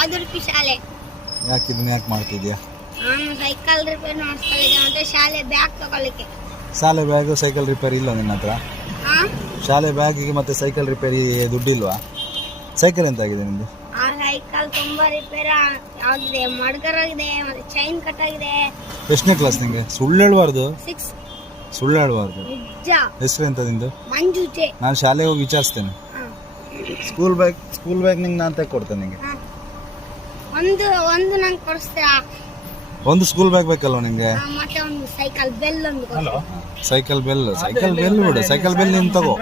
ಆದುರ್ಪಿ ಶಾಲೆ. ಯಾಕೆ ಇದನ್ನ ಯಾಕೆ ಮಾಡ್ತಿದ್ಯಾ? ನಾನು ಸೈಕಲ್ ರಿಪೇರ್ ಮಾಡಿಸ್ಕೊಳ್ಳಿಕ್ಕೆ ಮತ್ತೆ ಶಾಲೆ ಬ್ಯಾಗ್ ತಗೊಳ್ಳಿಕ್ಕೆ. ಶಾಲೆ ಬ್ಯಾಗು ಸೈಕಲ್ ರಿಪೇರಿ ಇಲ್ಲ ನಿನ್ನ ಹತ್ರ? ಶಾಲೆ ಬ್ಯಾಗಿಗೆ ಮತ್ತೆ ಸೈಕಲ್ ರಿಪೇರಿ ದುಡ್ಡಿಲ್ವಾ? ಸೈಕಲ್ ಎಂತ ಆಗಿದೆ ನಿಂದು? ಆ ಸೈಕಲ್ ತುಂಬಾ ರಿಪೇರ್ ಆಗಿದೆ ಮಡ್ಗರಾಗಿದೆ ಮತ್ತೆ ಚೈನ್ ಕಟ್ ಆಗಿದೆ. ಎಷ್ಟನೇ ಕ್ಲಾಸ್ ನಿಂಗೆ? ಸುಳ್ಳು ಹೇಳ್ಬಾರ್ದು ಸಿಕ್ಸ್ ಸುಳ್ಳು ಹೇಳ್ಬಾರ್ದು ನಿಜ. ಹೆಸರು ಎಂತ ನಿಂದು? ನಾನು ಶಾಲೆಗೆ ಹೋಗಿ ವಿಚಾರಿಸ್ತೇನೆ. ಸ್ಕೂಲ್ ಬ್ಯಾಗ್ ಸ್ಕೂಲ್ ಬ್ಯಾಗ್ ನಿಂಗೆ ನಾನು ನಿಂಗೆ. ಹಾ. ಒಂದು ಒಂದು ನಂಗೆ ಕೊಡಿಸ್ತೀರಾ ಒಂದು ಸ್ಕೂಲ್ ಬ್ಯಾಗ್ ಬೇಕಲ್ವ ನಿಂಗೆ? ಮತ್ತೆ ಒಂದು ಸೈಕಲ್ ಬೆಲ್ ಒಂದು ಕೊಡಿ. ಸೈಕಲ್ ಬೆಲ್ ಸೈಕಲ್ ಬೆಲ್ ಬಿಡು ಸೈಕಲ್ ಬೆಲ್ ನೀನು ತಗೋ.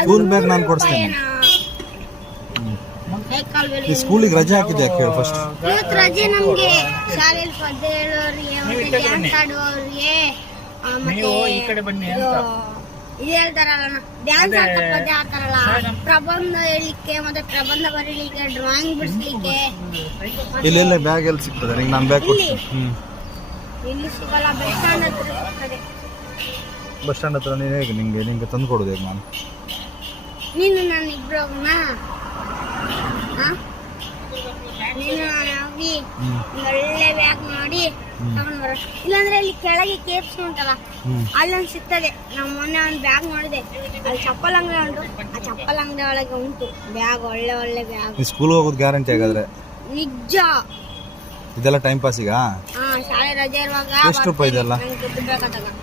ಸ್ಕೂಲ್ ಬ್ಯಾಗ್ ನಾನು ಕೊಡಿಸ್ತೀನಿ. ಈ ಸ್ಕೂಲಿಗೆ ರಜೆ ಹಾಕಿದ್ದೆ ಕೇಳು ಫಸ್ಟ್ ಇವತ್ತು ರಜೆ ನಮಗೆ. ಶಾಲೆಯಲ್ಲಿ ಪದ್ಯ ಹೇಳೋರಿಗೆ ಮತ್ತೆ ಡ್ಯಾನ್ಸ್ ಈ ಕಡೆ ಬನ್ನಿ ಇದು ಇದು ಹೇಳ್ತಾರಲ್ಲ ಡ್ಯಾನ್ಸ್ ಪದ್ಯ ಆಡ್ತಾರಲ್ಲ ಪ್ರಬಂಧ ಹೇಳಲಿಕ್ಕೆ ಮತ್ತೆ ಪ್ರಬಂಧ ಬರೀಲಿಕ್ಕೆ ಡ್ರಾಯಿಂಗ್ ಬಿಡಿಸ್ಲಿಕ್ಕೆ. ಇಲ್ಲೆಲ್ಲ ಬ್ಯಾಗ್ ಎಲ್ಲಿ ಸಿಗ್ತದೆ? ನಿಂಗೆ ನಾನು ಬ್ಯಾಗ್ ಕೊಡ್ತೀನಿ. ಇಲ್ಲಿ ಸಿಗಲ್ಲ ಬಸ್ ಸ್ಟ್ಯಾಂಡ್ ಹತ್ರ ಸಿಗ್ತದೆ. ಬಸ್ ಸ್ಟ್ಯಾಂಡ್ ಹತ್ರ ನೀನು ಹೇಗೆ ನಿಂಗೆ ನಿಂಗೆ ತಂದು ಕೊಡೋದು ಹೇಗೆ ನಾನು? ನೀನು ನಾನು ಇಬ್ರು ಹೋಗೋಣ? ಹಾ? ನೀನು ನಾನು ಹೋಗಿ ಒಳ್ಳೆ ಬ್ಯಾಗ್ ಮಾಡಿ ತಗೊಂಡ್ ಬರೋ ಇಲ್ಲಾಂದ್ರೆ ಇಲ್ಲಿ ಕೆಳಗೆ ಕೇಪ್ಸ್ ಉಂಟಲ್ಲ ಅಲ್ಲೊಂದು ಸಿಗ್ತದೆ ನಾವು ಮೊನ್ನೆ ಒಂದು ಬ್ಯಾಗ್ ನೋಡಿದೆ. ಅಲ್ಲಿ ಚಪ್ಪಲ್ ಅಂಗಡಿ ಉಂಟು. ಆ ಚಪ್ಪಲ್ ಅಂಗಡಿ ಒಳಗೆ ಉಂಟು. ಬ್ಯಾಗ್ ಒಳ್ಳೆ ಒಳ್ಳೆ ಬ್ಯಾಗ್ ಸ್ಕೂಲ್ ಹೋಗೋದು ಗ್ಯಾರಂಟಿ ಹಾಗಾದ್ರೆ? ನಿಜ. ಇದೆಲ್ಲ ಟೈಮ್ ಪಾಸ್ ಹಾ ಶಾಲೆ ರಜೆ ಇರುವಾಗ ಎಷ್ಟು ರೂಪಾಯಿ ಇದೆಲ್ಲ?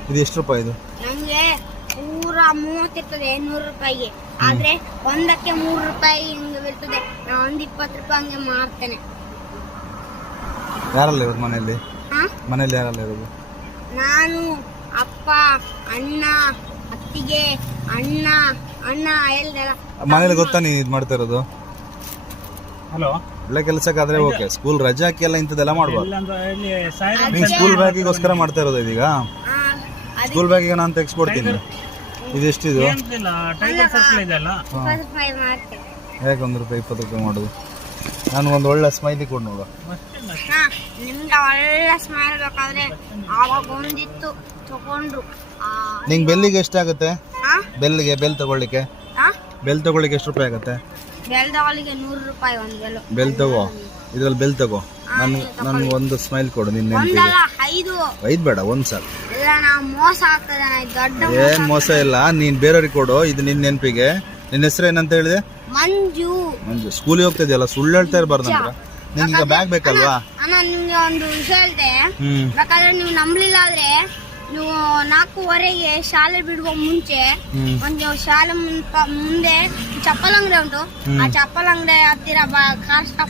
ಇದು ಎಷ್ಟು ರೂಪಾಯಿ ಇದು? ನಮ್ಗೆ ನೂರ ಮೂವತ್ತಿರ್ತದೆ ನೂರು ರೂಪಾಯಿಗೆ. ಆದ್ರೆ ಒಂದಕ್ಕೆ ಮೂರು ರೂಪಾಯಿ ಹಿಂಗೆ ಬೀಳ್ತದೆ. ನಾನು ಒಂದ್ ಇಪ್ಪತ್ತು ರೂಪಾಯಿ ಹಂಗೆ ಮಾರ್ತೇನೆ. ಯಾರಲ್ಲ ಇವ್ರ ಮನೆಯಲ್ಲಿ? ಮನೇಲಿ ಯಾರಲ್ಲ ಇರೋದು? ನಾನು ಅಪ್ಪ ಅಣ್ಣ ಅತ್ತಿಗೆ ಅಣ್ಣ ಅಣ್ಣ ಹೇಳ್ದಲ್ಲ ಮನೇಲಿ ಗೊತ್ತಾ ನೀನು ಇದು ಮಾಡ್ತಾ ಇರೋದು? ಹಲೋ? ಒಳ್ಳೆ ಕೆಲಸಕ್ಕಾದ್ರೆ ಓಕೆ ಸ್ಕೂಲ್ ರಜೆ ಹಾಕಿ ಎಲ್ಲ ಇಂಥದ್ದೆಲ್ಲ ಮಾಡ್ಬಾರ್ದು ನೀನು ಸ್ಕೂಲ್ ಬ್ಯಾಗಿಗೋಸ್ಕರ ಮಾಡ್ತಾ ಇರೋದು ಇದೀಗ? ಆ, ಅದು. ಸ್ಕೂಲ್ ಬ್ಯಾಗಿಗೆ ನಾನು ತೆಗ್ಸ್ಕೊಡ್ತೀನಿ. ಇದು ಎಷ್ಟಿದು? ಏನಿಲ್ಲ ಟೈಗರ್ ಸರ್ಕಲ್ ಇದೆಯಲ್ಲ? ಇಪ್ಪತ್ತು ರೂಪಾಯಿ ಮಾಡ್ತೇನೆ ಹೇಗೆ ಒಂದು ರೂಪಾಯಿ ಇಪ್ಪತ್ತು ರೂಪಾಯಿ ಮಾಡೋದು? ನಾನು ಒಂದು ಒಳ್ಳೆ ಸ್ಮೈಲ್ ಕೊಡು ನೋಡು. ನಿಮ್ಗೆ ಒಳ್ಳೆ ಸ್ಮೈಲ್ ಬೇಕಾದ್ರೆ ಆವಾಗ ಒಂದಿತ್ತು ತಗೊಂಡ್ರು. ಆ, ನಿಂಗೆ ಬೆಲ್ಲಿಗೆ ಎಷ್ಟಾಗುತ್ತೆ ಬೆಲ್ಲಿಗೆ ಬೆಲ್ ತಗೊಳ್ಳಿಕ್ಕೆ? ಬೆಲ್ ತಗೊಳ್ಳಿಕ್ಕೆ ಎಷ್ಟು ರೂಪಾಯಿ ಆಗುತ್ತೆ? ಬೆಲ್ದವಳಿಗೆ ನೂರು ರೂಪಾಯಿ ಒಂದು ಬೆಲು. ಬೆಲ್ ತಗೋ. ಇದ್ರಲ್ಲಿ ಬೆಲ್ ತಗೋ. ನನ್ ನನ್ಗೆ ಒಂದು ಸ್ಮೈಲ್ ಕೊಡು ನಿನ್ನ ನೆನಪಿಗೆ. ಐದು. ಬೇಡ ಒಂದು ಸಲ ಏನ್ ಮೋಸ ಇಲ್ಲ ನೀನ್ ಬೇರೆಯವ್ರಿಗೆ ಕೊಡು ಇದು ನಿನ್ನ ನೆನಪಿಗೆ. ನಿನ್ನ ಹೆಸರು ಏನಂತ ಹೇಳಿದೆ? ಮಂಜು. ಮಂಜು ಸ್ಕೂಲಿಗೆ ಹೋಗ್ತಾ ಇದೆಯಲ್ಲ ಸುಳ್ಳು ಹೇಳ್ತಾ ಇರಬಾರ್ದು ನಂತರ ನಿಮ್ಗೆ ಬ್ಯಾಗ್ ಬೇಕಲ್ವಾ? ಅಣ್ಣ ನಿಮ್ಗೆ ಒಂದು ವಿಷಯ ಹೇಳ್ದೆ ಹ್ಮ್. ಬೇಕಾದ್ರೆ ನೀವು ನಂಬಲಿಲ್ಲ ಆದ್ರೆ ನೀವು ನಾಲ್ಕೂವರೆಗೆ ಶಾಲೆ ಬಿಡುವ ಮುಂಚೆ ಹ್ಮ್. ಒಂದು ಶಾಲೆ ಮುಂದೆ ಚಪ್ಪಲ್ ಅಂಗಡಿ ಉಂಟು. ಆ ಚಪ್ಪಲ್ ಅಂಗಡಿ ಹತ್ತಿರ ಬಾ ಕಾರ್ ಸ್ಟಾಪ್